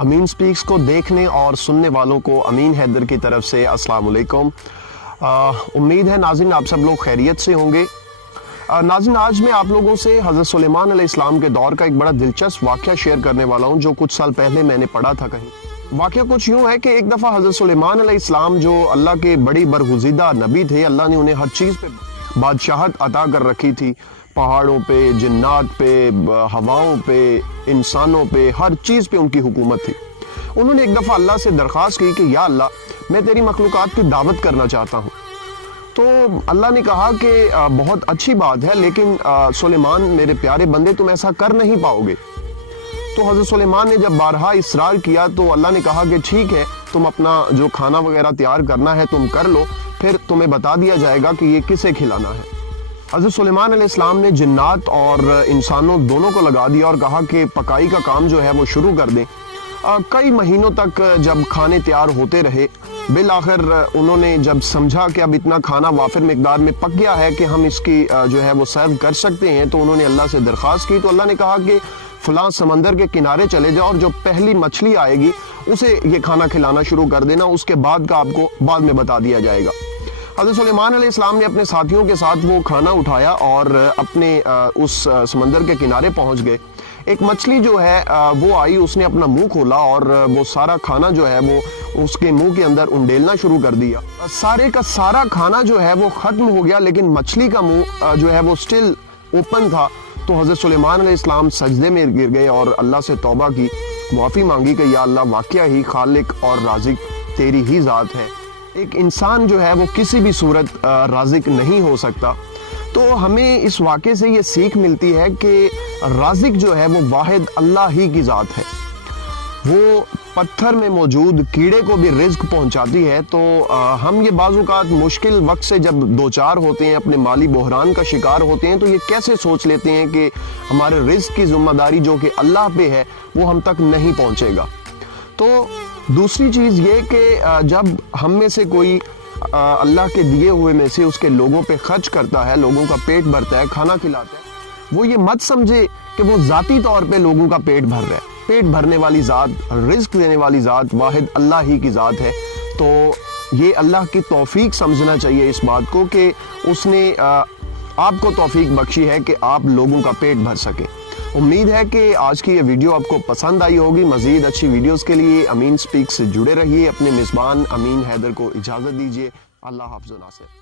امین specs کو دیکھنے اور سننے والوں کو امین حیدر کی طرف سے السلام علیکم۔ امید ہے ناظرین آپ سب لوگ خیریت سے ہوں گے۔ ناظرین آج میں آپ لوگوں سے حضرت سلیمان علیہ السلام کے دور کا ایک بڑا دلچسپ واقعہ شیئر کرنے والا ہوں جو کچھ سال پہلے میں نے پڑھا تھا کہیں۔ واقعہ کچھ یوں ہے کہ ایک دفعہ حضرت سلیمان علیہ السلام جو اللہ کے بڑی برگزیدہ نبی تھے، اللہ نے انہیں ہر چیز پہ بادشاہت عطا کر رکھی تھی، پہاڑوں پہ، جنات پہ، ہواؤں پہ، انسانوں پہ، ہر چیز پہ ان کی حکومت تھی۔ انہوں نے ایک دفعہ اللہ سے درخواست کی کہ یا اللہ میں تیری مخلوقات کی دعوت کرنا چاہتا ہوں۔ تو اللہ نے کہا کہ بہت اچھی بات ہے، لیکن سلیمان میرے پیارے بندے تم ایسا کر نہیں پاؤ گے۔ تو حضرت سلیمان نے جب بارہا اصرار کیا تو اللہ نے کہا کہ ٹھیک ہے، تم اپنا جو کھانا وغیرہ تیار کرنا ہے تم کر لو، پھر تمہیں بتا دیا جائے گا کہ یہ کسے کھلانا ہے۔ حضرت سلیمان علیہ السلام نے جنات اور انسانوں دونوں کو لگا دیا اور کہا کہ پکائی کا کام جو ہے وہ شروع کر دیں۔ کئی مہینوں تک جب کھانے تیار ہوتے رہے، بالآخر انہوں نے جب سمجھا کہ اب اتنا کھانا وافر مقدار میں پک گیا ہے کہ ہم اس کی جو ہے وہ سرو کر سکتے ہیں، تو انہوں نے اللہ سے درخواست کی۔ تو اللہ نے کہا کہ فلاں سمندر کے کنارے چلے جاؤ اور جو پہلی مچھلی آئے گی اسے یہ کھانا کھلانا شروع کر دینا، اس کے بعد کا آپ کو بعد میں بتا دیا جائے گا۔ حضرت سلیمان علیہ السلام نے اپنے ساتھیوں کے ساتھ وہ کھانا اٹھایا اور اپنے اس سمندر کے کنارے پہنچ گئے۔ ایک مچھلی جو ہے وہ آئی، اس نے اپنا منہ کھولا اور وہ سارا کھانا جو ہے وہ اس کے منہ کے اندر انڈیلنا شروع کر دیا۔ سارے کا سارا کھانا جو ہے وہ ختم ہو گیا، لیکن مچھلی کا منہ جو ہے وہ سٹل اوپن تھا۔ تو حضرت سلیمان علیہ السلام سجدے میں گر گئے اور اللہ سے توبہ کی، معافی مانگی کہ یا اللہ واقعہ ہی خالق اور رازق تیری ہی ذات ہے، ایک انسان جو ہے وہ کسی بھی صورت رازق نہیں ہو سکتا۔ تو ہمیں اس واقعے سے یہ سیکھ ملتی ہے کہ رازق جو ہے وہ واحد اللہ ہی کی ذات ہے۔ وہ پتھر میں موجود کیڑے کو بھی رزق پہنچاتی ہے۔ تو ہم یہ بعض اوقات مشکل وقت سے جب دوچار ہوتے ہیں، اپنے مالی بحران کا شکار ہوتے ہیں، تو یہ کیسے سوچ لیتے ہیں کہ ہمارے رزق کی ذمہ داری جو کہ اللہ پہ ہے وہ ہم تک نہیں پہنچے گا۔ تو دوسری چیز یہ کہ جب ہم میں سے کوئی اللہ کے دیے ہوئے میں سے اس کے لوگوں پہ خرچ کرتا ہے، لوگوں کا پیٹ بھرتا ہے، کھانا کھلاتا ہے، وہ یہ مت سمجھے کہ وہ ذاتی طور پہ لوگوں کا پیٹ بھر رہا ہے۔ پیٹ بھرنے والی ذات، رزق دینے والی ذات واحد اللہ ہی کی ذات ہے۔ تو یہ اللہ کی توفیق سمجھنا چاہیے اس بات کو کہ اس نے آپ کو توفیق بخشی ہے کہ آپ لوگوں کا پیٹ بھر سکیں۔ امید ہے کہ آج کی یہ ویڈیو آپ کو پسند آئی ہوگی۔ مزید اچھی ویڈیوز کے لیے امین سپیک سے جڑے رہیے۔ اپنے میزبان امین حیدر کو اجازت دیجیے۔ اللہ حافظ و ناصر۔